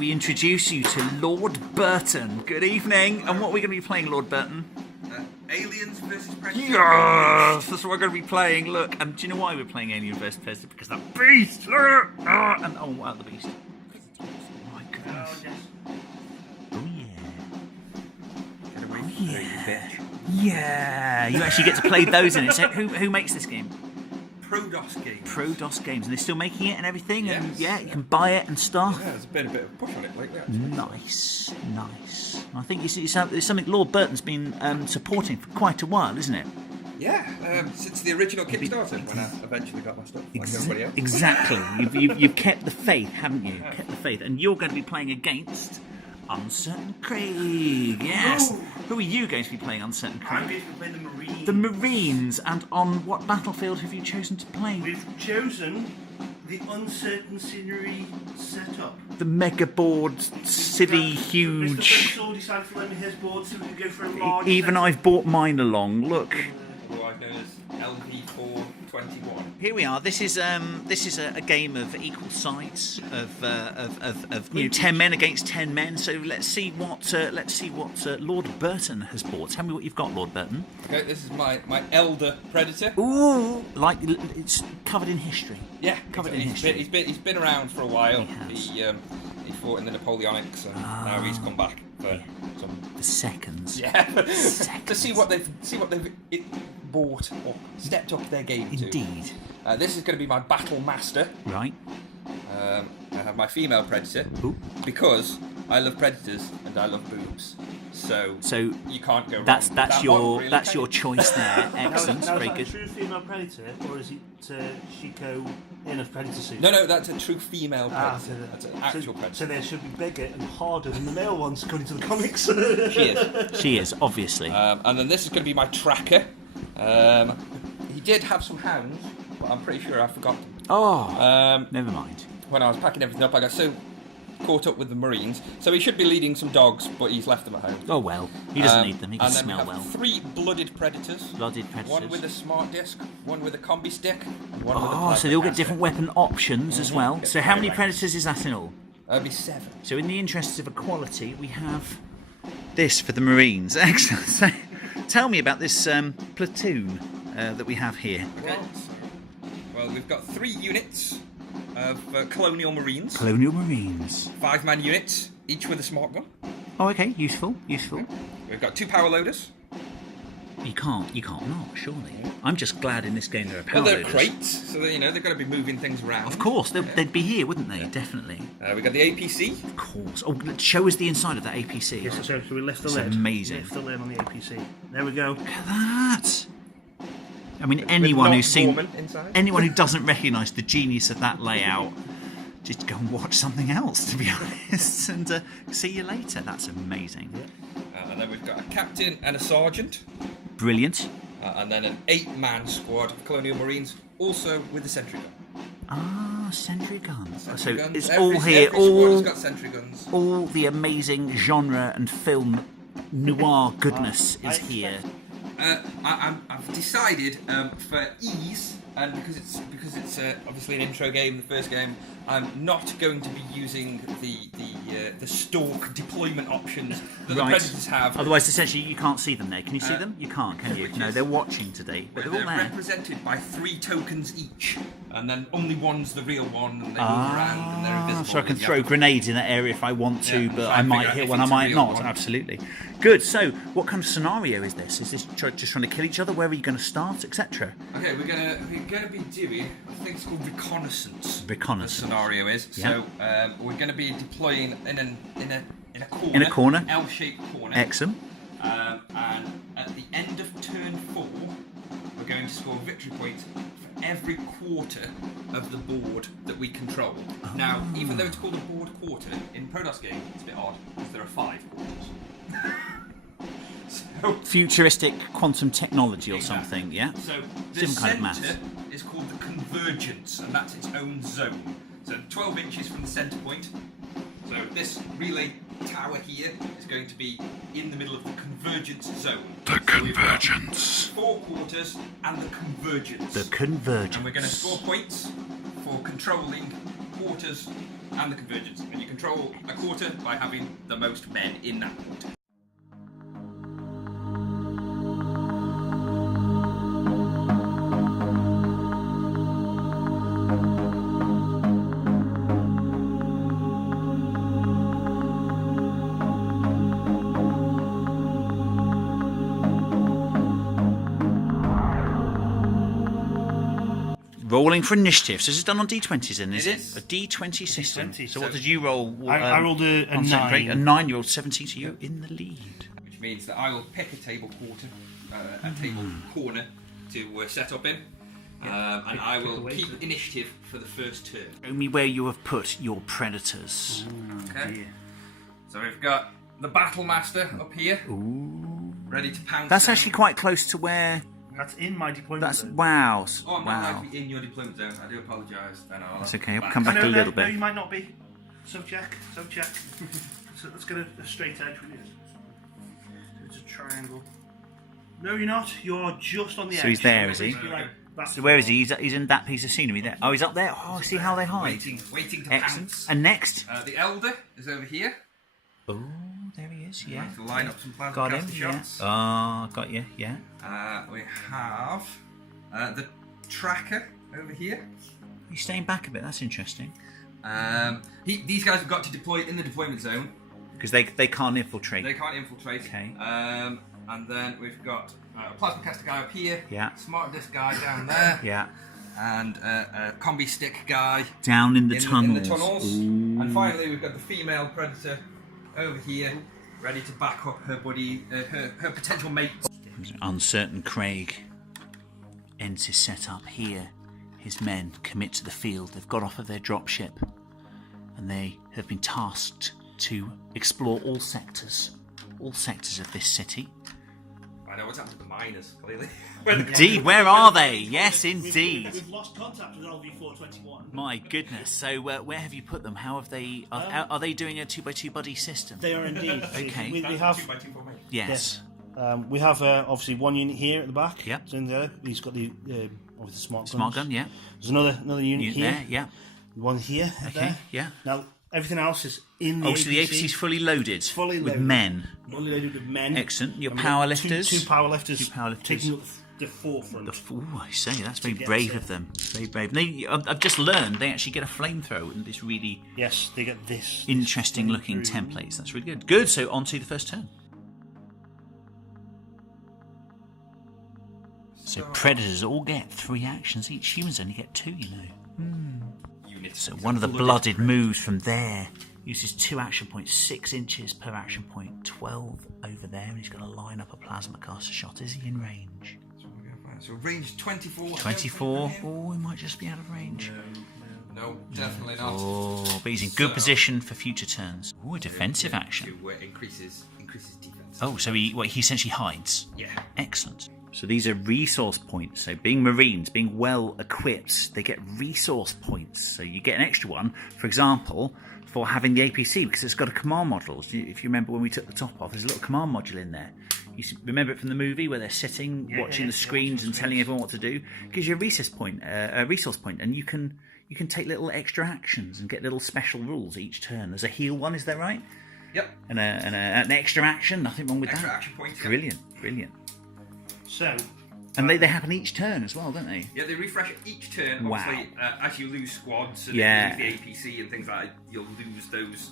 we introduce you to Lord Burton. Good evening. And what are we going to be playing, Lord Burton? Aliens versus Predator. Yes, that's what we're going to be playing. Look, and do you know why we're playing Alien versus Predator? Because that beast. And wow, the beast. Oh my goodness. Oh yeah. Get away from me, you bitch. Yeah. You actually get to play those in it. So who makes this game? Prodos Games. Prodos Games, and they're still making it and everything. Yes. And yeah, you can buy it and stuff. Yeah, there's been a bit of a push on it lately. Nice. I think it's something Lord Burton's been supporting for quite a while, isn't it? Yeah, since the original Kickstarter, when I eventually got my stuff, like everybody else. Exactly. You've kept the faith, haven't you? Kept the faith, and you're going to be playing against Uncertain Craig. Yes. Oh. Who are you going to be playing, Uncertain Craig? I'm going to play the Marines. The Marines. And on what battlefield have you chosen to play? We've chosen the uncertain scenery setup. The mega board, silly, Mr. huge. Fenshaw decided to lend me his board so we could go for a large. Even I've bought mine along. Look. Otherwise known as LV421. Here we are. This is a game of equal sides of 10 men against 10 men. So let's see what Lord Burton has bought. Tell me what you've got, Lord Burton. Okay, this is my elder Predator. Ooh, like it's covered in history. Yeah, covered in exactly. history. He's been around for a while. He has. He fought in the Napoleonics, and now he's come back for some. The seconds. Yeah, Seconds. to see what they've bought or stepped up their game to. Indeed. This is going to be my battle master. Right. I have my female predator. Ooh. Because I love predators and I love boobs. So you can't go wrong. That's with that your one, really. that's your choice there. Excellent. Now, Very is that good. a true female predator, or is it Chico in a predator suit? No, that's a true female predator. So That's an actual predator. So they should be bigger and harder than the male ones, according to the comics. She is. She is obviously. And then this is going to be my tracker. He did have some hounds, but I'm pretty sure I forgot them. Oh. Never mind. When I was packing everything up, I got so caught up with the Marines. So he should be leading some dogs, but he's left them at home. Oh well. He doesn't need them. He can and then smell we have well. 3 blooded predators. Blooded predators. One with a smart disc, one with a combi stick, and one with a Oh, plasma so they all get caster. different weapon options as well. So how many predators is that in all? That'd be 7. So in the interests of equality, we have this for the Marines. Excellent. So tell me about this platoon that we have here. Okay. Well, we've got 3 units of Colonial Marines. Colonial Marines. 5-man units, each with a smart gun. Oh, okay. Useful. We've got 2 power loaders. You can't not, surely. I'm just glad in this game there are power Well, they're loaders. crates, so they've got to be moving things around. Of course, they'd be here, wouldn't they? Definitely. We've got the APC. Of course. Oh, show us the inside of that APC. Yes, so we lift the It's lid. amazing. Lift the lid on the APC. There we go. Look at that. I mean, anyone who's seen, inside. anyone who doesn't recognise the genius of that layout, just go and watch something else, to be honest, and see you later. That's amazing. And then we've got a captain and a sergeant. Brilliant. And then an 8-man squad of Colonial Marines, also with a sentry gun. Ah, sentry guns. So Guns. it's Every all here, squad has got sentry guns. all the amazing genre and film noir goodness is here. I've decided for ease, and because it's obviously an intro game, the first game, I'm not going to be using the stalk deployment options that the Predators have. Otherwise, essentially, you can't see them there. Can you see them? You can't, can you? which No, is- they're watching today, but they're all They're there. represented by 3 tokens each, and then only one's the real one, and they move around and they're invisible. So I can and you throw have to- granades in that area if I want to, Yeah, but try I and might figure out hit if one, I it's a might real not. one. Absolutely. Good. So, what kind of scenario is this? Is this just trying to kill each other? Where are you going to start, etc.? Okay, we're gonna be doing, I think it's called reconnaissance. Reconnaissance. The scenario is. Yeah. So we're going to be deploying in a corner. In a corner. L-shaped corner. Excellent. And at the end of turn 4, we're going to score victory points for every quarter of the board that we control. Now, even though it's called a board quarter, in Prodos Games it's a bit odd because there are 5 quarters. So, Futuristic quantum technology or Exactly. something, yeah? So the Some kind of maths. centre is called the convergence, and that's its own zone. So 12 inches from the centre point. So this relay tower here is going to be in the middle of the convergence zone. The So we've got convergence. 4 quarters and the convergence. The convergence. And we're going to score points for controlling quarters and the convergence. And you control a quarter by having the most men in that quarter. Rolling for initiative. So this is done on D20s then, is It it? is. A D20 system. D20, So what did you roll? I rolled a on set break? 9. A 9, you rolled 17, so you're in the lead. Which means that I will pick a table quarter, a table corner to set up in. And I will away, keep sir. initiative for the first turn. Show me where you have put your predators. Okay. So we've got the Battle Master up here, Ooh. ready to pounce. That's down. actually quite close to where... That's in my deployment That's... zone. Wow. Oh, I'm not Wow. allowed to be in your deployment zone. I do apologise. Then I'll. That's okay, I'll come back No, a little no, bit. you might not be. So check. So let's get a straight edge with you. It's a triangle. No, you're not. You're just on the edge. So he's there, is he? Basically like that So where is he? far. He's in that piece of scenery there. Oh, he's up there. Oh, see how they hide. Waiting to Excellent. pounce. And next? The Elder is over here. Oh, there he is, yeah. To line up some plasma Got him, caster yeah. shots. Oh, got you, yeah. We have the Tracker over here. He's staying back a bit, that's interesting. These guys have got to deploy in the deployment zone. Because they can't infiltrate. They can't infiltrate. Okay. And then we've got a plasma caster guy up here. Yeah. Smart disc guy down there. Yeah. And a combi stick guy Down in the tunnels. In the tunnels. Ooh. And finally, we've got the female predator over here, ready to back up her buddy, her potential mate. Uncertain Craig ends his setup here. His men commit to the field. They've got off of their dropship and they have been tasked to explore all sectors of this city. I know what's happened to the miners, clearly. Indeed, where are they? Yes, indeed. We've lost contact with LV421. My goodness. So where have you put them? How have they? Are they doing a 2x2 buddy system? They are indeed. Okay. We have. 2x2 for me. Yes. We have obviously one unit here at the back. Yep. So in there, he's got the obviously smart guns. Smart gun, yeah. There's another unit here. There, yeah. One here. Okay, There. yeah. Now everything else is in the Oh, APC. so the APC's fully loaded. Fully with loaded. men. Fully loaded with men. Excellent. Your And we've power got lifters. Two power lifters. Two power lifters. Taking up the forefront. Oh, I say, that's very get brave to- of them. Very brave. I've just learned they actually get a flamethrower and this really Yes, they get this. interesting looking templates. That's really good. Good, so on to the first turn. So predators all get 3 actions each. Humans only get 2, you know. So one of the blooded moves from there uses 2 action points, 6 inches per action point, 12 over there, and he's going to line up a plasma caster shot. Is he in range? So range 24. 24. Oh, he might just be out of range. No, definitely not. Oh, but he's in good position for future turns. Oh, a defensive action. To increases defense. Oh, so he essentially hides. Yeah. Excellent. So these are resource points. So being Marines, being well equipped, they get resource points. So you get an extra one, for example, for having the APC because it's got a command module. If you remember when we took the top off, there's a little command module in there. You remember it from the movie where they're sitting, watching the screens and telling everyone what to do. It gives you a resource point, and you can take little extra actions and get little special rules each turn. There's a heal one, is that right? Yep. And an extra action. Nothing wrong with Extra that. action point. Brilliant. So. And they happen each turn as well, don't they? Yeah, they refresh each turn. Wow. Obviously, as you lose squads and Yeah. you lose the APC and things like that, you'll lose those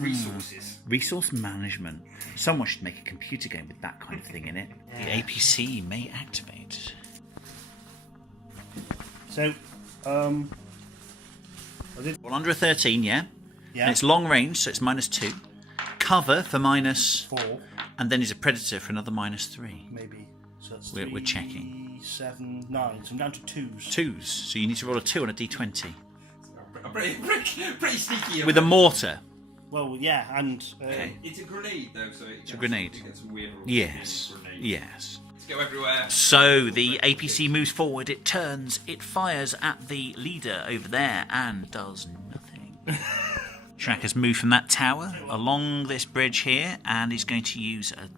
resources. Resource management. Someone should make a computer game with that kind of thing in it. The APC may activate. So, I did. Well, under a 13, yeah? Yeah. And it's long range, so it's -2. Cover for -4. 4, And then he's a predator for another -3. maybe. So that's We're 3, checking. 7, 9. So I'm down to 2s. 2s. So you need to roll a 2 on a d20. Pretty sneaky. With a mortar. Well, yeah, and Okay. It's a grenade, though, so it's a grenade. You get some weird rules. Yes. Grenade. Yes. Let's go everywhere. So the APC moves forward, it turns, it fires at the leader over there and does nothing. Tracker's moved from that tower along this bridge here and he's going to use a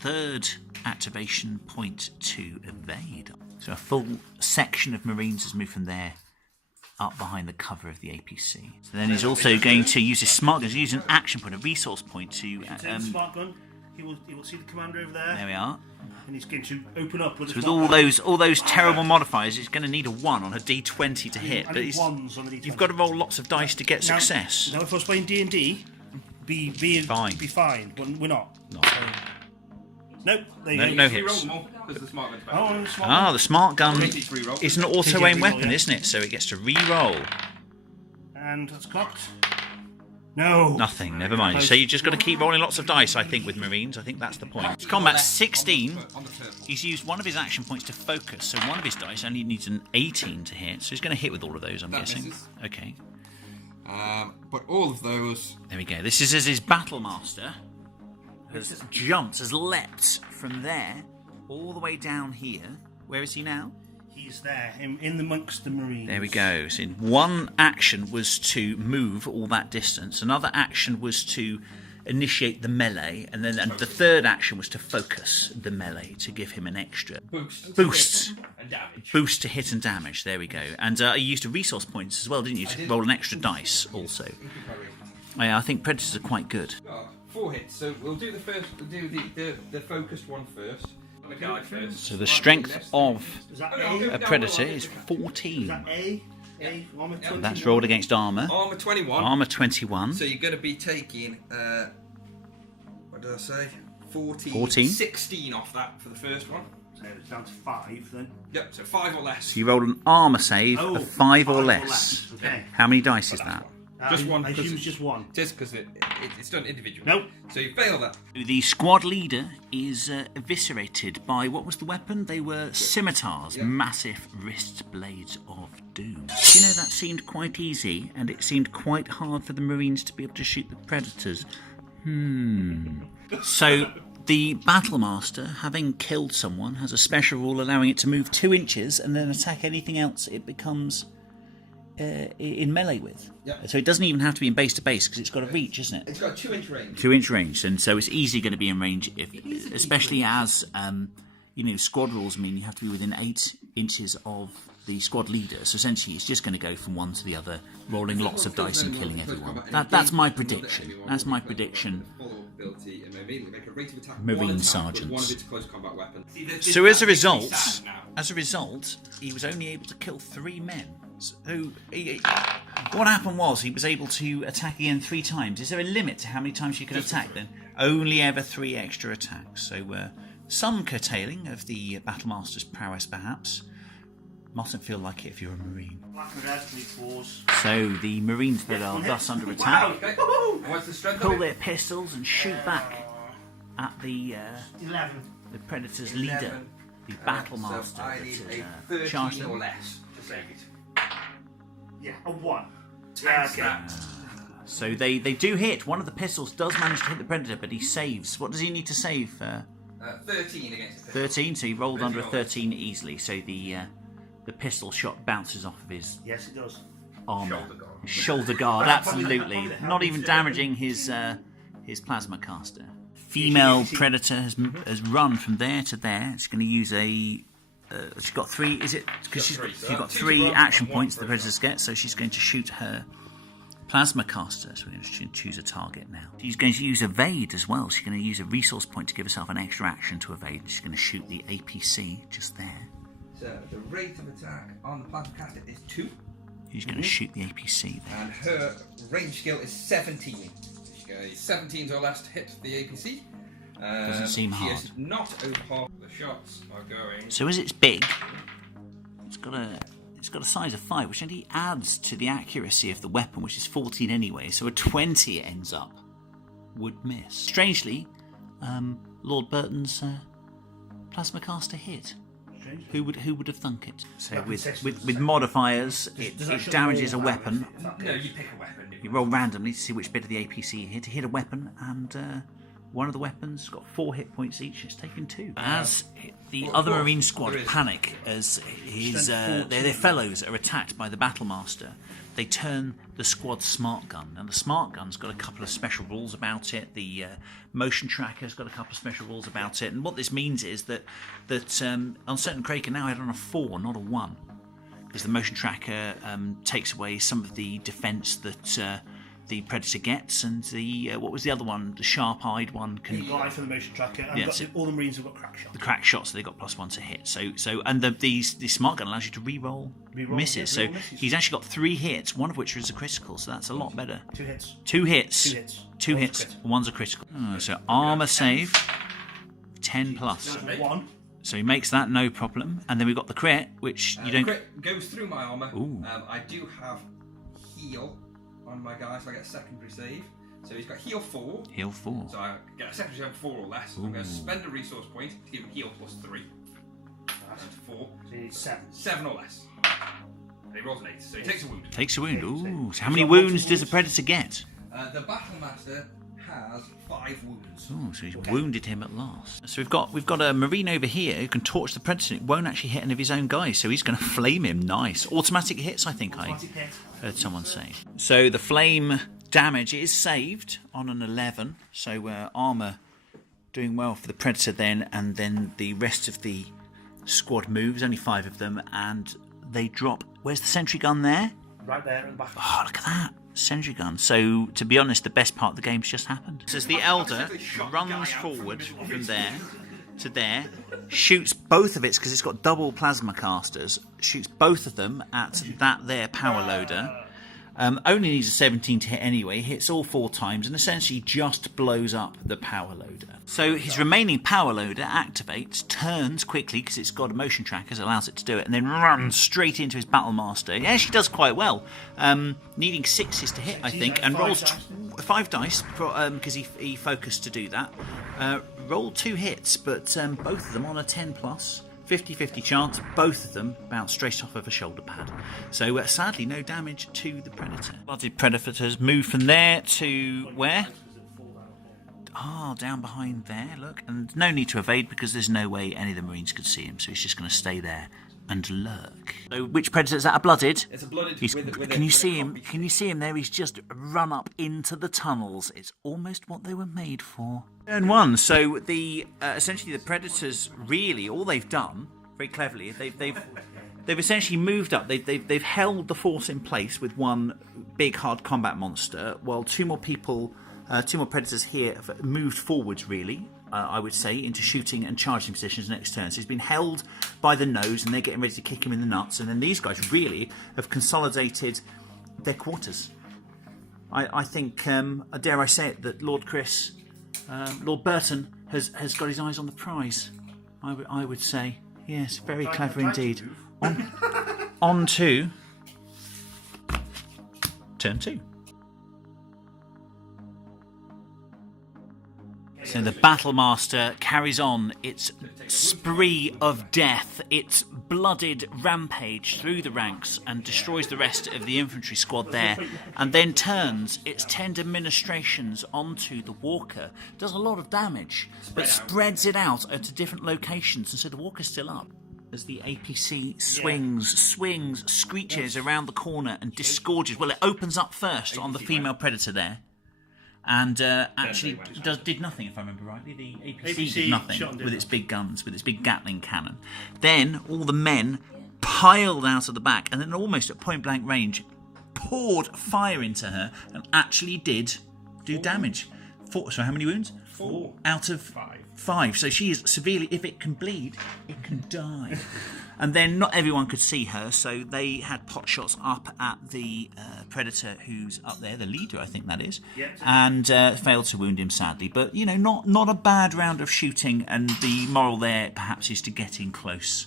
3rd activation point to evade. So a full section of Marines has moved from there up behind the cover of the APC. So then he's also going to use his smart gun, use an action point, a resource point to... smart gun. He will see the commander over there. There we are. And he's going to open up with, so with all those terrible modifiers, he's going to need a 1 on a D20 to hit. But ones on the D20. You've got to roll lots of dice to get success. Now, if I was playing D&D, be fine. But we're not. Nope. No hits. The smart the smart gun is an auto-aim weapon, isn't it? So it gets to re-roll. And that's clocked. No. Nothing, never mind. So you just got to keep rolling lots of dice, I think, with Marines. I think that's the point. It's combat 16. He's used one of his action points to focus, so one of his dice only needs an 18 to hit. So he's going to hit with all of those, I'm guessing. Misses. Okay. But all of those... There we go. This is as his Battle Master has jumped, has leapt from there all the way down here. Where is he now? He's there, in amongst the Marines. There we go. So one action was to move all that distance. Another action was to initiate the melee. And then the third action was to focus the melee to give him an extra boost. And damage. Boost to hit and damage. There we go. And you used a resource points as well, didn't you? To roll an extra dice also. Yeah, I think Predators are quite good. 4 hits. So we'll do the first. We'll do the focused one first. The guy first. So the strength of A? a Predator is 14. Is that A? Armor 21? That's rolled against armour. Armor 21. Armour 21. So you're going to be taking, what did I say? 14. 16 off that for the first one. So it's down to 5 then. Yep, so 5 or less. So you rolled an armour save of 5 or less. Okay. How many dice is that? Just one. I assume it's just one. Just because it's done individually. Nope. So you fail that. The squad leader is eviscerated by, what was the weapon? They were scimitars, massive wrist blades of doom. You know, that seemed quite easy, and it seemed quite hard for the Marines to be able to shoot the Predators. So the Battlemaster, having killed someone, has a special rule allowing it to move 2 inches and then attack anything else it becomes in melee with. Yep. So it doesn't even have to be in base to base because it's got a reach, isn't it? It's got a 2-inch range. 2-inch range, and so it's easy going to be in range, especially as squad rules mean you have to be within 8 inches of the squad leader. So essentially, it's just going to go from one to the other, rolling lots of dice and killing everyone. That's my prediction. That's my prediction. Marine sergeants. So as a result, he was only able to kill 3 men. So what happened was he was able to attack again 3 times. Is there a limit to how many times you can attack then? Only ever 3 extra attacks. So some curtailing of the Battlemaster's prowess, perhaps. Mustn't feel like it if you're a Marine. So the Marines that are thus under attack pull their pistols and shoot back at the Predator's leader, the Battlemaster. So I need a 13 or less to save it. Yeah, a 1. Okay. So they do hit. One of the pistols does manage to hit the Predator, but he saves. What does he need to save? 13 against the pistol. 13, so he rolled under a 13 easily. So the pistol shot bounces off of his armour. Shoulder guard, absolutely. Not even damaging his plasma caster. Female Predator has run from there to there. She's going to use a... she's got 3, is it? Because she's got 3 action points the Predators get, so she's going to shoot her plasma caster. So we're going to choose a target now. She's going to use evade as well. She's going to use a resource point to give herself an extra action to evade. She's going to shoot the APC just there. So the rate of attack on the plasma caster is 2. She's going to shoot the APC there. And her range skill is 17. She's going to use 17 or less to hit the APC. Doesn't seem hard. She is not over half the shots are going. So as it's big, it's got a size of 5, which only adds to the accuracy of the weapon, which is 14 anyway. So a 20 it ends up would miss. Strangely, Lord Burton's plasma caster hit. Who would have thunk it? So with modifiers, it damages a weapon. No, you pick a weapon. You roll randomly to see which bit of the APC you hit. To hit a weapon, and one of the weapons has got 4 hit points each. It's taken 2. As the other Marine squad panic as their fellows are attacked by the Battlemaster, they turn the squad's smart gun. And the smart gun's got a couple of special rules about it. The motion tracker's got a couple of special rules about it. And what this means is that Uncertain Craig can now hit on a 4, not a 1. because the motion tracker takes away some of the defence that the Predator gets, and the what was the other one? The sharp-eyed one can. You got eye for the motion tracker, and all the Marines have got crack shots. The crack shots, so they got +1 to hit. So and the smart gun allows you to re-roll misses. So he's actually got 3 hits, one of which is a critical. So that's a lot better. 2 hits. 2 hits. 2 hits. One's a critical. Oh, so armor save, 10 plus. 1. So he makes that no problem, and then we've got the crit, which you don't. The crit goes through my armor. I do have heal on my guy, so I get a secondary save. So he's got heal 4. Heal 4. So I get a secondary save of 4 or less. I'm going to spend a resource point to give him heal +3. That's 4. So you need 7. 7 or less. And he rolls an 8, so he takes a wound. Takes a wound. Ooh. So how many wounds does the Predator get? The Battlemaster has 5 wounds. Oh, so he's wounded him at last. So we've got a Marine over here who can torch the Predator. It won't actually hit any of his own guys, so he's going to flame him. Nice. Automatic hits, I think I heard someone say. So the flame damage is saved on an 11. So armour doing well for the Predator then, and then the rest of the squad moves, only 5 of them, and they drop. Where's the sentry gun there? Right there in the back. Oh, look at that. Sentry gun. So, to be honest, the best part of the game's just happened. So, as the Elder runs forward from there to there, shoots both of its, because it's got double plasma casters, shoots both of them at that there power loader. Only needs a 17 to hit anyway, hits all 4 times, and essentially just blows up the power loader. So his remaining power loader activates, turns quickly because it's got a motion tracker that allows it to do it, and then runs straight into his Battlemaster. It actually does quite well, needing 6s to hit, I think, and rolls 5 dice because he focused to do that. Rolled 2 hits, but both of them on a 10 plus. 50-50 chance, both of them bounce straight off of a shoulder pad. So sadly, no damage to the Predator. Blooded Predators move from there to where? Down behind there, look. And no need to evade because there's no way any of the Marines could see him, so he's just going to stay there and lurk. So which Predator is that? A blooded? It's a blooded. Can you see him? Can you see him there? He's just run up into the tunnels. It's almost what they were made for. Turn 1. So the essentially the Predators really all they've done very cleverly they've essentially moved up. They've held the force in place with one big hard combat monster, while 2 more Predators here have moved forwards really. I would say, into shooting and charging positions next turn. So he's been held by the nose and they're getting ready to kick him in the nuts. And then these guys really have consolidated their quarters. I think, dare I say it, that Lord Burton has got his eyes on the prize. I would say. Yes, very clever indeed. On to turn 2. So the Battlemaster carries on its spree of death, its blooded rampage through the ranks and destroys the rest of the infantry squad there, and then turns its tender ministrations onto the Walker. Does a lot of damage, but spreads it out to different locations, and so the Walker's still up. As the APC swings, screeches around the corner and disgorges. Well, it opens up first on the female Predator there. And actually did nothing, if I remember rightly. The APC did nothing with its big guns, with its big Gatling cannon. Then all the men piled out of the back and then almost at point blank range poured fire into her and actually did do damage. 4, so how many wounds? 4 out of 5. So she is severely, if it can bleed, it can die. And then not everyone could see her, so they had pot shots up at the Predator who's up there, the leader I think that is, and failed to wound him sadly. But, you know, not a bad round of shooting, and the moral there perhaps is to get in close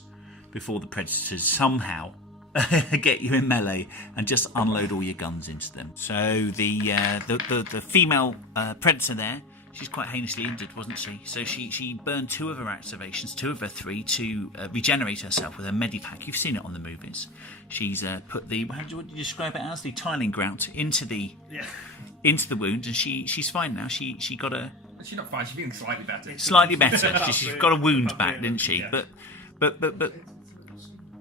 before the Predators somehow get you in melee and just unload all your guns into them. So the female Predator there, she's quite heinously injured, wasn't she? So she burned 2 of her activations, 2 of her 3, to regenerate herself with her medipack. You've seen it on the movies. She's put the, what do you describe it as? The tiling grout into the wound, and she's fine now. She got a. She's not fine. She's feeling slightly better. Slightly better. She's got a wound back, didn't she? Yeah. But.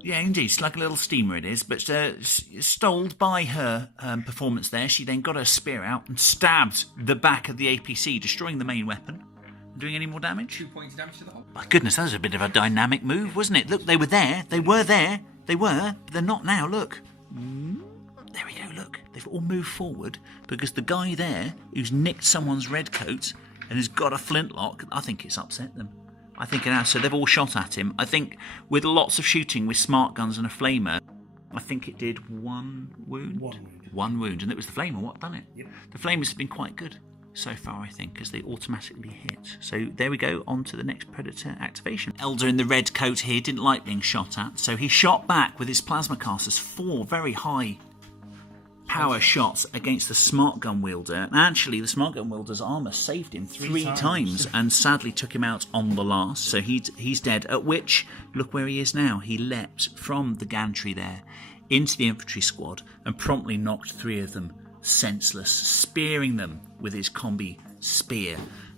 Yeah, indeed, it's like a little steamer it is, but stoled by her performance there, she then got her spear out and stabbed the back of the APC, destroying the main weapon. Doing any more damage? 2 points of damage to the hull. My goodness, that was a bit of a dynamic move, wasn't it? Look, they were there, They were, but they're not now. Look. There we go, look. They've all moved forward because the guy there who's nicked someone's red coat and has got a flintlock, I think it's upset them. I think it has. So they've all shot at him. I think with lots of shooting with smart guns and a flamer, I think it did 1 wound. 1 wound. 1 wound. And it was the flamer what done it. Yep. The flamers have been quite good so far, I think, because they automatically hit. So there we go, on to the next Predator activation. Elder in the red coat here didn't like being shot at, so he shot back with his plasma casters 4 very high power shots against the smart gun wielder. And actually, the smart gun wielder's armour saved him 3 times and sadly took him out on the last, so he's dead. At which, look where he is now. He leapt from the gantry there into the infantry squad and promptly knocked 3 of them senseless, spearing them with his combi spear,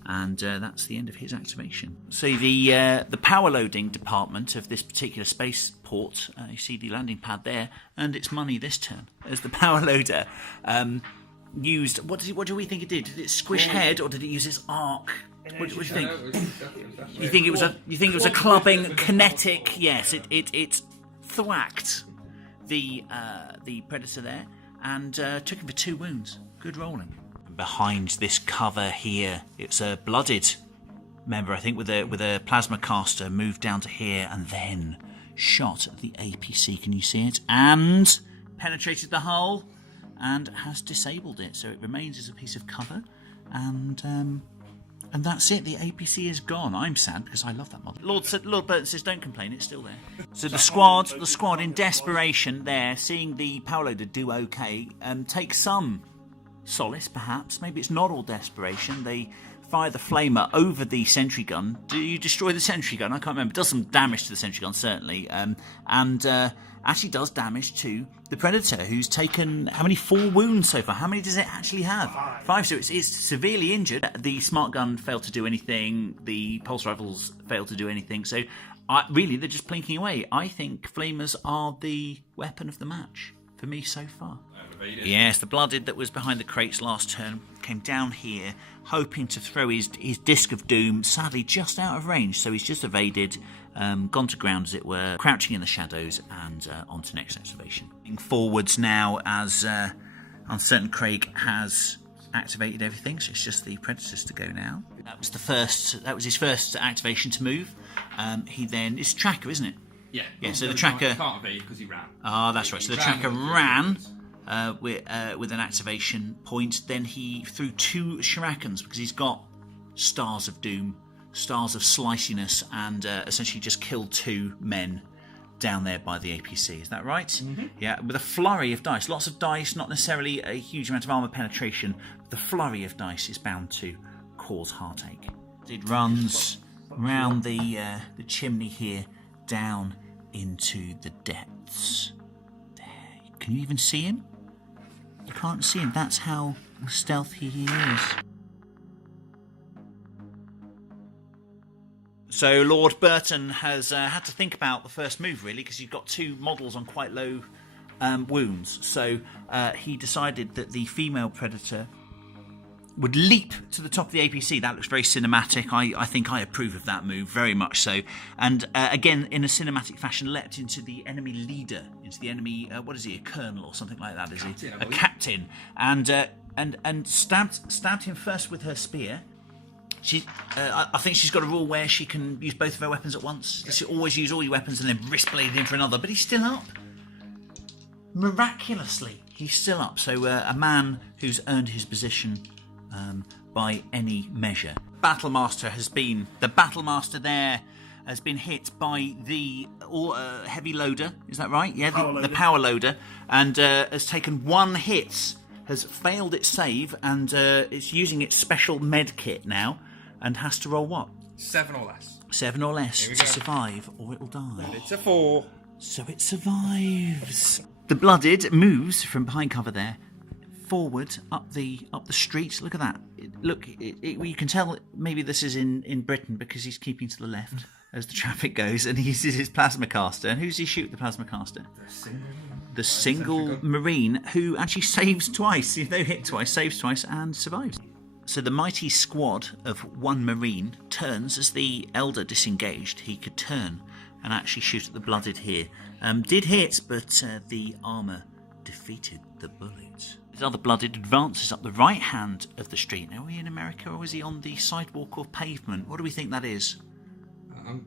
and that's the end of his activation. So the power loading department of this particular spaceport, you see the landing pad there, and it's money this turn as the power loader used. What do we think it did? Did it squish head or did it use its arc? What do you think? You think it was a clubbing kinetic? Yes, it thwacked the Predator there and took him for 2 wounds. Good rolling. Behind this cover here, it's a blooded member, I think, with a plasma caster, moved down to here and then shot at the APC. Can you see it? And penetrated the hull and has disabled it, so it remains as a piece of cover. And that's it. The APC is gone. I'm sad because I love that model. Lord Burton says, don't complain, it's still there. So the squad in desperation there, seeing the power loader do okay, take some solace, perhaps. Maybe it's not all desperation. They fire the flamer over the sentry gun. Do you destroy the sentry gun? I can't remember. It does some damage to the sentry gun, certainly. And actually does damage to the Predator, who's taken, how many? 4 wounds so far. How many does it actually have? 5. So it's severely injured. The smart gun failed to do anything. The pulse rifles failed to do anything. So really, they're just plinking away. I think flamers are the weapon of the match for me so far. Yes, the blooded that was behind the crates last turn came down here, hoping to throw his disc of doom, sadly just out of range, so he's just evaded, gone to ground as it were, crouching in the shadows, and on to next activation. Forwards now as Uncertain Craig has activated everything, so it's just the Predators to go now. That was his first activation to move. He then, it's tracker, isn't it? Yeah, so the tracker can't be because he ran. Ah, that's right. So the tracker ran with an activation point. Then he threw 2 shurikens because he's got Stars of Doom, Stars of Sliciness, and essentially just killed 2 men down there by the APC. Is that right? Mm-hmm. Yeah, with a flurry of dice. Lots of dice, not necessarily a huge amount of armour penetration. But the flurry of dice is bound to cause heartache. It runs round the chimney here, down into the depths. There. Can you even see him? You can't see him. That's how stealthy he is. So Lord Burton has had to think about the first move, really, because you've got 2 models on quite low wounds. So he decided that the female Predator would leap to the top of the APC. That looks very cinematic. I think I approve of that move, very much so. And again, in a cinematic fashion, leapt into the enemy leader, into the enemy, what is he, a colonel or something like that, is he? A captain. And stabbed him first with her spear. I think she's got a rule where she can use both of her weapons at once. She always use all your weapons and then wrist blade in for another. But he's still up. Miraculously, he's still up. So a man who's earned his position by any measure. The Battlemaster there has been hit by the heavy loader, is that right? Yeah, the power loader, and has taken 1 hit, has failed its save, and it's using its special med kit now, and has to roll what? 7 or less. 7 or less to survive, or it will die. It's a 4. So it survives. The blooded moves from behind cover there, forward up the street. Look at that. You can tell maybe this is in Britain because he's keeping to the left as the traffic goes, and he uses his plasma caster. And who's he shoot the plasma caster? The single Marine who actually saves twice. Though hit twice, saves twice, and survives. So the mighty squad of 1 Marine turns as the Elder disengaged. He could turn and actually shoot at the blooded here. Did hit, but the armour defeated the bullet. This other blooded advances up the right hand of the street. Now, are we in America or is he on the sidewalk or pavement? What do we think that is?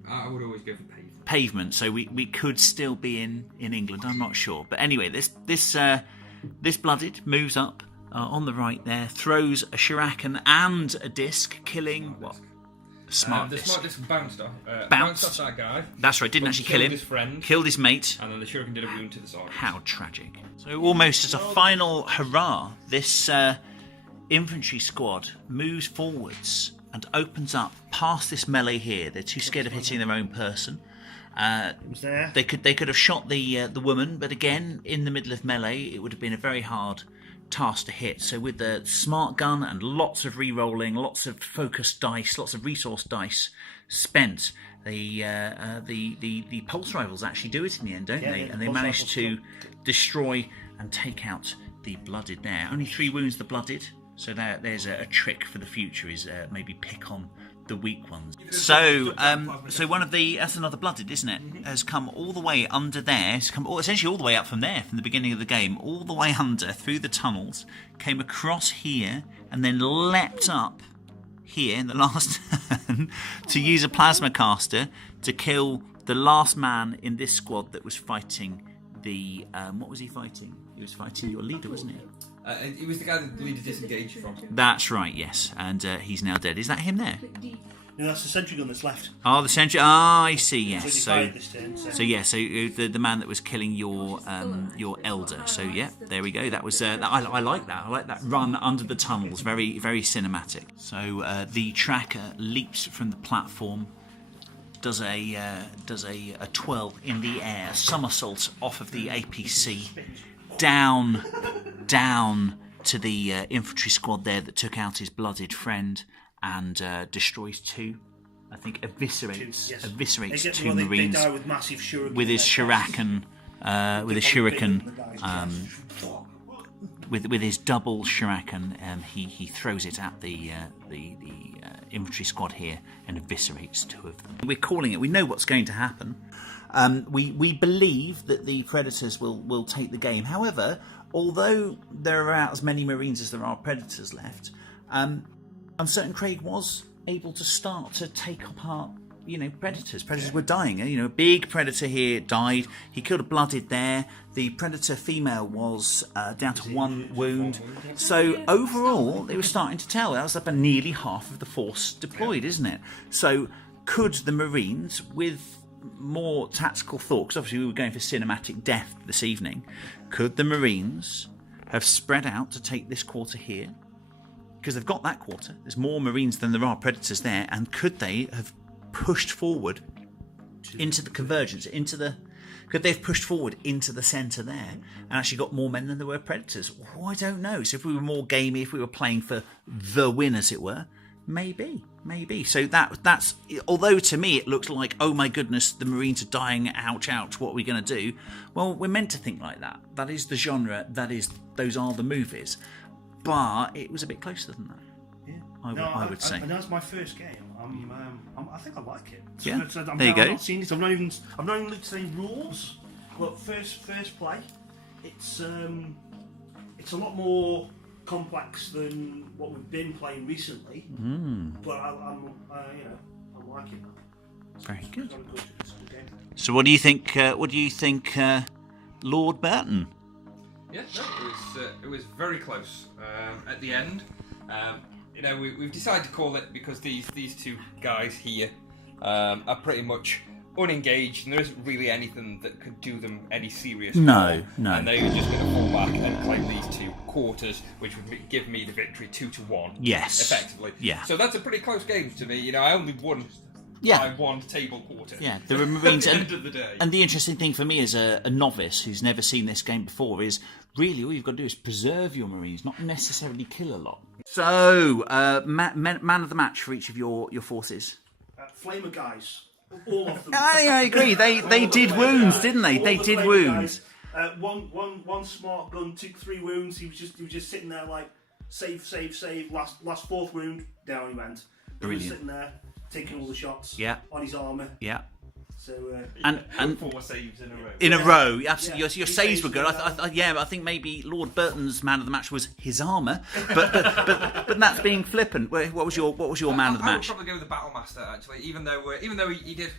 I would always go for pavement. Pavement, so we could still be in England, I'm not sure. But anyway, this blooded moves up on the right there, throws a shuriken and a disc, killing what? Smart disc. The smart disc bounced off. Bounced Off that guy. That's right, didn't actually kill him. His friend. Killed his mate. And then the shuriken did a wound to the side. How tragic. So almost as a final hurrah, this infantry squad moves forwards and opens up past this melee here. They're too scared of hitting their own person. They could have shot the woman, but again, in the middle of melee, it would have been a very hard task to hit. So with the smart gun and lots of re-rolling, lots of focused dice, lots of resource dice spent, the pulse rifles actually do it in the end, don't they? And they manage to destroy and take out the blooded there. Only 3 wounds the blooded, so there's a trick for the future, is maybe pick on the weak ones. So one of that's another blooded, isn't it? Has come all the way under there. It's come essentially all the way up from there, from the beginning of the game, all the way under through the tunnels, came across here, and then leapt up here in the last turn to use a plasma caster to kill the last man in this squad that was fighting the. What was he fighting? He was fighting your leader, wasn't he? It was the guy that the leader disengaged from. That's right, yes. And he's now dead. Is that him there? No, that's the sentry gun that's left. Oh, the sentry. Ah, I see, yes. So the man that was killing your elder. So, yeah, there we go. That was... I like that. I like that run under the tunnels. Very, very cinematic. So the tracker leaps from the platform, does a 12 in the air, somersault off of the APC, down to the infantry squad there that took out his blooded friend, and destroys 2. I think eviscerates 2 Marines they die with massive shuriken with his shuriken, with his double shuriken. He throws it at the infantry squad here and eviscerates 2 of them. We're calling it. We know what's going to happen. We believe that the Predators will take the game. However, although there are as many Marines as there are Predators left, I'm certain Craig was able to start to take apart, Predators. Predators were dying. A big Predator here died. He killed a blooded there. The Predator female was down to 1 wound. So overall, they were starting to tell. That was up nearly half of the force deployed, isn't it? So could the Marines, with more tactical thought, because obviously we were going for cinematic death this evening, could the Marines have spread out to take this quarter here? Because they've got that quarter. There's more Marines than there are Predators there. And could they have pushed forward into the convergence, could they have pushed forward into the centre there and actually got more men than there were Predators? Oh, I don't know. So if we were more gamey, if we were playing for the win, as it were, maybe. So that's, although to me it looks like, oh my goodness, the Marines are dying, ouch, what are we going to do? Well, we're meant to think like that. That is the genre, those are the movies. But it was a bit closer than that. Yeah, I would say. And that's my first game. I think I like it. So yeah, there you go. I've not seen it. I've not even looked at any rules. But first play, it's a lot more complex than what we've been playing recently. But I'm liking it. Very good. So what do you think? Lord Burton? Yeah, no, it was very close at the end. We've decided to call it because these 2 guys here are pretty much unengaged, and there isn't really anything that could do them any serious harm. No. And they were just going to fall back and claim these 2 quarters, which would give me the victory 2-1. Yes. Effectively. Yeah. So that's a pretty close game to me. I only won by 1 table quarter. Yeah, there were Marines. At the end of the day. And the interesting thing for me as a novice who's never seen this game before is really all you've got to do is preserve your Marines, not necessarily kill a lot. So, man of the match for each of your forces. Flamer guys. All of them. I agree. They did wounds, didn't they? They did wounds. One smart gun took 3 wounds. He was just sitting there like save. Last 4th wound, down he went. He was sitting there taking all the shots on his armour. Yeah. So, And 4 saves in a row. in a row, absolutely. Yeah. Your saves were good. I think maybe Lord Burton's man of the match was his armour, but that's being flippant. What was your man of the I would match? probably go with the Battlemaster actually, even though he did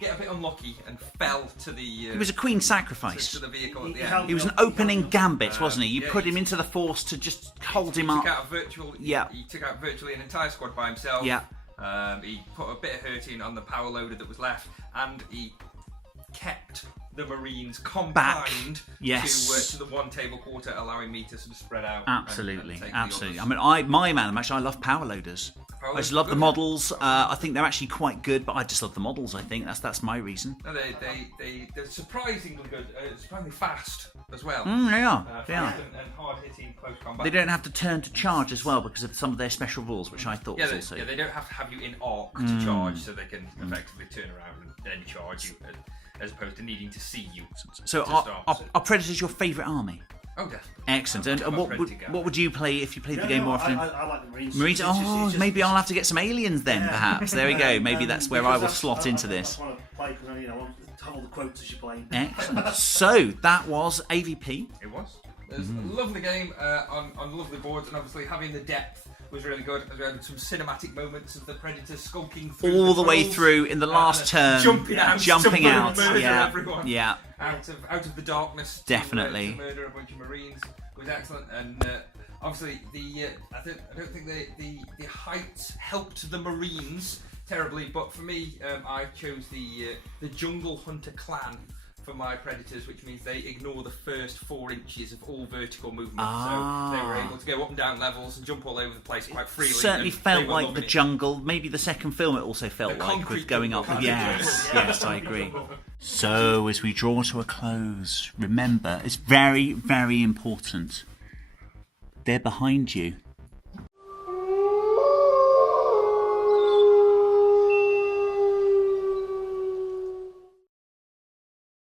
get a bit unlucky and fell to the. He was a queen sacrifice. to the vehicle at the held- end. He was an opening gambit, wasn't he? You put him into the force to just hold him Took up. out Yeah. He took out virtually an entire squad by himself. Yeah. He put a bit of hurting on the power loader that was left, and he kept the Marines combined Yes. to the one table quarter, allowing me to sort of spread out. Absolutely, and take the absolutely. others. I mean, my man of the match. I love power loaders. Power I just loaders love are the good. models. I think they're actually quite good, but I just love the models. I think that's my reason. No, they're surprisingly good, surprisingly fast as well. They are. They Fast are. and hard hitting close combat. They don't have to turn to charge as well because of some of their special rules, which I thought was also. they don't have to have you in arc to charge, so they can effectively turn around and then charge you, as opposed to needing to see you. So to are, start, are, so- are Predators your favourite army? Oh, definitely. Excellent. And I'm what ready to go. would you play if you played the game more often? I like the Marines. Marines. It's just- Oh, it's just- maybe I'll have to get some aliens then, perhaps. There we go. Maybe that's where I will slot into this. I want to play because I want to have all the quotes as you're playing. Excellent. So that was AvP. It was. It was a lovely game on lovely boards, and obviously having the depth was really good. We had some cinematic moments of the Predators skulking through All the way tunnels, through in the last turn, jumping out, jumping to out. murder Yeah, everyone. yeah. Out of the darkness. Definitely. To murder a bunch of Marines was excellent, and obviously I don't think the heights helped the Marines terribly, but for me, I chose the Jungle Hunter clan for my Predators, which means they ignore the first 4 inches of all vertical movement. So they were able to go up and down levels and jump all over the place quite freely. Certainly and they felt were like the loving it. jungle. Maybe the second film it also felt The like with concrete going up. jungle. Yes, Yeah. yes, I agree. So as we draw to a close, remember it's very, very important. They're behind you.